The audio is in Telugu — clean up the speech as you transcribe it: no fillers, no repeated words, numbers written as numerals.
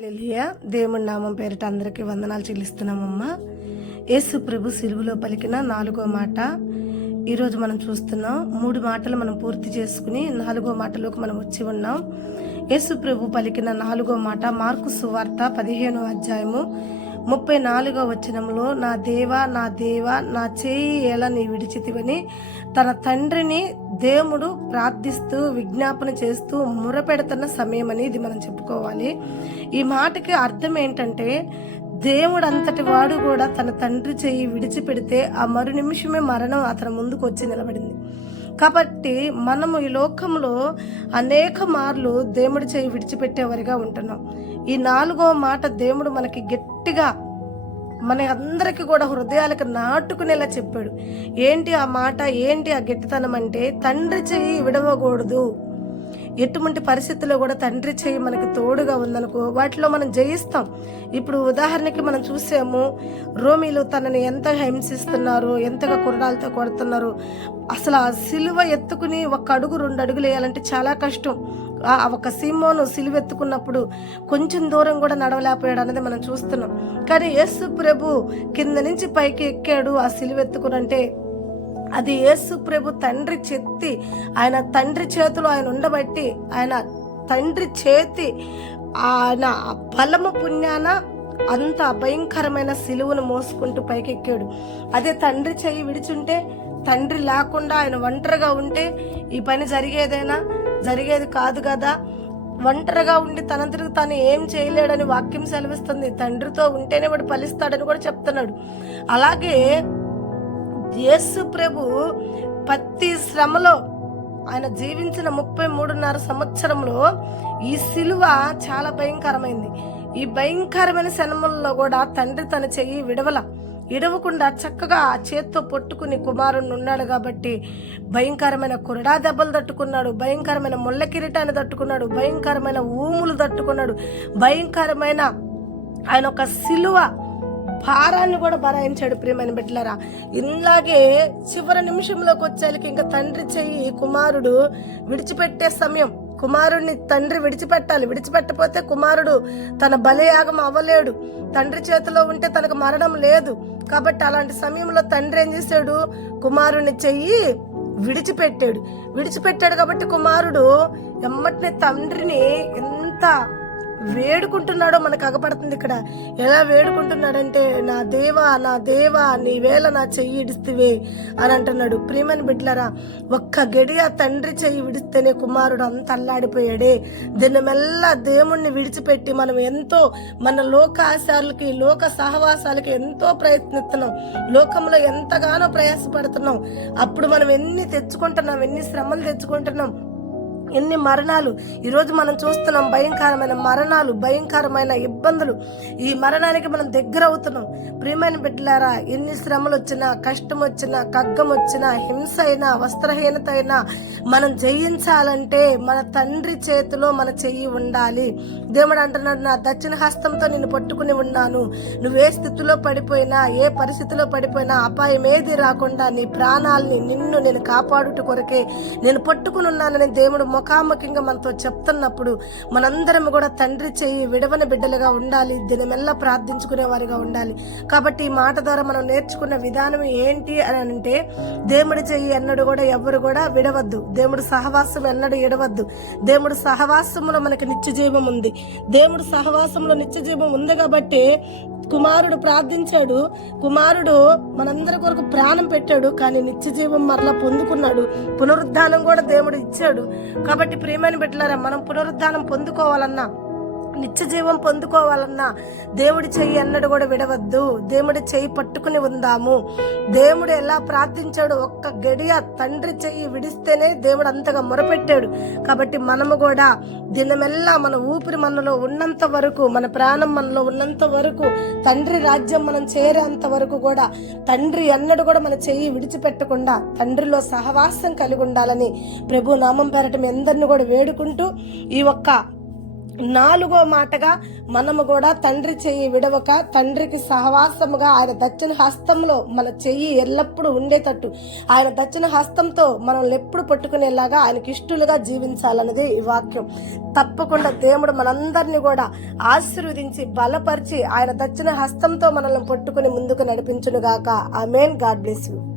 హల్లెలూయా. దేవుని నామం పేరిట అందరికీ వందనాలు చెల్లిస్తున్నామమ్మా. యేసు ప్రభు సిలువలో పలికిన 4వ మాట ఈరోజు మనం చూస్తున్నాం. 3 మాటలు మనం పూర్తి చేసుకుని 4వ మాటలోకి మనం వచ్చి ఉన్నాం. యేసు ప్రభు పలికిన 4వ మాట మార్కు సువార్త 15వ అధ్యాయము 34వ వచనంలో, నా దేవా నా దేవా నా చేయి ఎలా నీ విడిచితివని తన తండ్రిని దేవుడు ప్రార్థిస్తూ విజ్ఞాపన చేస్తూ మురపెడుతున్న సమయం అని ఇది మనం చెప్పుకోవాలి. ఈ మాటకి అర్థం ఏంటంటే, దేవుడు అంతటి వాడు కూడా తన తండ్రి చేయి విడిచిపెడితే ఆ మరు నిమిషమే మరణం అతని ముందుకు వచ్చి నిలబడింది. కాబట్టి మనము ఈ లోకంలో అనేక మార్లు దేవుడి చేయి విడిచిపెట్టేవారిగా ఉంటున్నాం. ఈ 4వ మాట దేవుడు మనకి గట్టిగా మన అందరికి కూడా హృదయాలకు నాటుకునేలా చెప్పాడు. ఏంటి ఆ మాట, ఏంటి ఆ గట్టితనం అంటే, తండ్రి చెయ్యి విడవకూడదు. ఎటువంటి పరిస్థితుల్లో కూడా తండ్రి చెయ్యి మనకి తోడుగా ఉందనుకో, వాటిలో మనం జయిస్తాం. ఇప్పుడు ఉదాహరణకి మనం చూసాము, రోమీలు తనని ఎంత హింసిస్తున్నారు, ఎంతగా కుర్రాలతో కొడుతున్నారు. అసలు ఆ సిలువ ఎత్తుకుని 1 అడుగు 2 అడుగులు వేయాలంటే చాలా కష్టం. ఒక సీమోను సిలువ ఎత్తుకున్నప్పుడు కొంచెం దూరం కూడా నడవలేకపోయాడు అనేది మనం చూస్తున్నాం. కానీ యేసు ప్రభు కింద నుంచి పైకి ఎక్కాడు ఆ సిలువ ఎత్తుకునంటే అది యేసు ప్రభు తండ్రి చెత్తి, ఆయన తండ్రి చేతిలో ఆయన ఉండబట్టి, ఆయన తండ్రి చేతి ఆయన బలము పుణ్యాన అంత భయంకరమైన సిలువను మోసుకుంటూ పైకెక్కాడు. అదే తండ్రి చెయ్యి విడిచుంటే, తండ్రి లేకుండా ఆయన ఒంటరిగా ఉంటే ఈ పని జరిగేది కాదు కదా. ఒంటరిగా ఉండి తనంతటికి తాను ఏం చేయలేడని వాక్యం సెలవిస్తుంది. తండ్రితో ఉంటేనే వాడు ఫలిస్తాడని కూడా చెప్తున్నాడు. అలాగే యేసు ప్రభు ప్రతి శ్రమలో ఆయన జీవించిన 33.5 సంవత్సరంలో ఈ సిలువ చాలా భయంకరమైంది. ఈ భయంకరమైన శ్రమల్లో కూడా తండ్రి తన చెయ్యి విడవకుండా చక్కగా ఆ చేత్తో పట్టుకుని కుమారుణ్ణి ఉన్నాడు. కాబట్టి భయంకరమైన కురడా దెబ్బలు తట్టుకున్నాడు, భయంకరమైన ముళ్ళ కిరీటాన్ని తట్టుకున్నాడు, భయంకరమైన ఊములు తట్టుకున్నాడు, భయంకరమైన ఆయన ఒక సిలువ భారాన్ని కూడా భరాయించాడు. ప్రియమైన బిడ్డలారా, ఇలాగే చివరి నిమిషంలోకి వచ్చేకి ఇంకా తండ్రి చెయ్యి కుమారుడు విడిచిపెట్టే సమయం. కుమారుడిని తండ్రి విడిచిపెట్టపోతే కుమారుడు తన బలియాగం అవ్వలేడు. తండ్రి చేతిలో ఉంటే తనకు మరణం లేదు. కాబట్టి అలాంటి సమయంలో తండ్రి ఏం చేశాడు, కుమారుని చెయ్యి విడిచిపెట్టాడు. కాబట్టి కుమారుడు ఎమ్మటిని తండ్రిని ఎంత వేడుకుంటున్నాడో మనకు అగపడుతుంది. ఇక్కడ ఎలా వేడుకుంటున్నాడంటే, నా దేవా నీవేళ నా చెయ్యి ఇడిstiవే అని అంటున్నాడు. ప్రియమైన బిడ్డలారా, ఒక్క గడియ తండ్రి చెయ్యి విడిస్తేనే కుమారుడు అంత అల్లాడిపోయాడే. దినమెల్లా దేవుణ్ణి విడిచిపెట్టి మనం ఎంతో మన లోకాశాలకి, లోక సహవాసాలకి ఎంతో ప్రయత్నిస్తున్నాం, లోకంలో ఎంతగానో ప్రయాసపడుతున్నాం. అప్పుడు మనం ఎన్ని శ్రమలు తెచ్చుకుంటున్నాం, ఎన్ని మరణాలు ఈరోజు మనం చూస్తున్నాం. భయంకరమైన మరణాలు, భయంకరమైన ఇబ్బందులు. ఈ మరణానికి మనం దగ్గర అవుతున్నాం. ప్రియమైన బిడ్డలారా, ఎన్ని శ్రమలు వచ్చినా, కష్టం వచ్చినా, ఖడ్గం వచ్చినా, హింస అయినా, వస్త్రహీనత అయినా మనం జయించాలంటే మన తండ్రి చేతిలో మన చెయ్యి ఉండాలి. దేవుడు అంటున్నాడు, నా దక్షిణ హస్తంతో నిన్ను పట్టుకుని ఉన్నాను. నువ్వే స్థితిలో పడిపోయినా, ఏ పరిస్థితిలో పడిపోయినా అపాయం ఏది రాకుండా నీ ప్రాణాలని నిన్ను నేను కాపాడుట కొరకే నేను పట్టుకుని ఉన్నానని దేవుడు ముఖాముఖంగా మనతో చెప్తున్నప్పుడు మనందరం కూడా తండ్రి చెయ్యి విడవని బిడ్డలుగా ఉండాలి. దినమెల్లా ప్రార్థించుకునే వారిగా ఉండాలి. కాబట్టి ఈ మాట ద్వారా మనం నేర్చుకున్న విధానం ఏంటి అని అంటే, దేవుడి చెయ్యి ఎన్నడూ కూడా ఎవరు కూడా విడవద్దు. దేవుడు సహవాసం ఎన్నడూ ఎడవద్దు. దేవుడు సహవాసంలో మనకి నిత్య జీవం ఉంది. దేవుడు సహవాసంలో నిత్య జీవం ఉంది కాబట్టి కుమారుడు ప్రార్థించాడు. కుమారుడు మనందరి కొరకు ప్రాణం పెట్టాడు, కానీ నిత్య జీవం మరలా పొందుకున్నాడు. పునరుద్ధానం కూడా దేవుడు ఇచ్చాడు. కాబట్టి ప్రియమైన బిడ్డలారా, మనం పునరుద్ధానం పొందుకోవాలన్నా, నిత్య జీవం పొందుకోవాలన్నా దేవుడి చెయ్యి ఎన్నడూ కూడా విడవద్దు. దేవుడి చెయ్యి పట్టుకుని ఉందాము. దేవుడు ఎలా ప్రార్థించాడు, ఒక్క గడియ తండ్రి చెయ్యి విడిస్తేనే దేవుడు అంతగా మొరపెట్టాడు. కాబట్టి మనము కూడా దినమెల్లా మన ఊపిరి మనలో ఉన్నంత వరకు, మన ప్రాణం మనలో ఉన్నంత వరకు, తండ్రి రాజ్యం మనం చేరేంత వరకు కూడా తండ్రి ఎన్నడూ కూడా మన చెయ్యి విడిచిపెట్టకుండా తండ్రిలో సహవాసం కలిగి ఉండాలని ప్రభు నామం పేరట మీ అందరిని కూడా వేడుకుంటూ ఈ ఒక్క నాలుగో మాటగా మనము కూడా తండ్రి చెయ్యి విడవక తండ్రికి సహవాసముగా ఆయన దక్షిణ హస్తంలో మన చెయ్యి ఎల్లప్పుడూ ఉండేటట్టు ఆయన దక్షిణ హస్తంతో మనల్ని ఎప్పుడు పట్టుకునేలాగా ఆయనకి ఇష్టలుగా జీవించాలన్నది ఈ వాక్యం. తప్పకుండా దేవుడు మనందరినీ కూడా ఆశీర్వదించి బలపరిచి ఆయన దక్షిణ హస్తంతో మనల్ని పట్టుకుని ముందుకు నడిపించునుగాక. ఆమేన్. God bless you.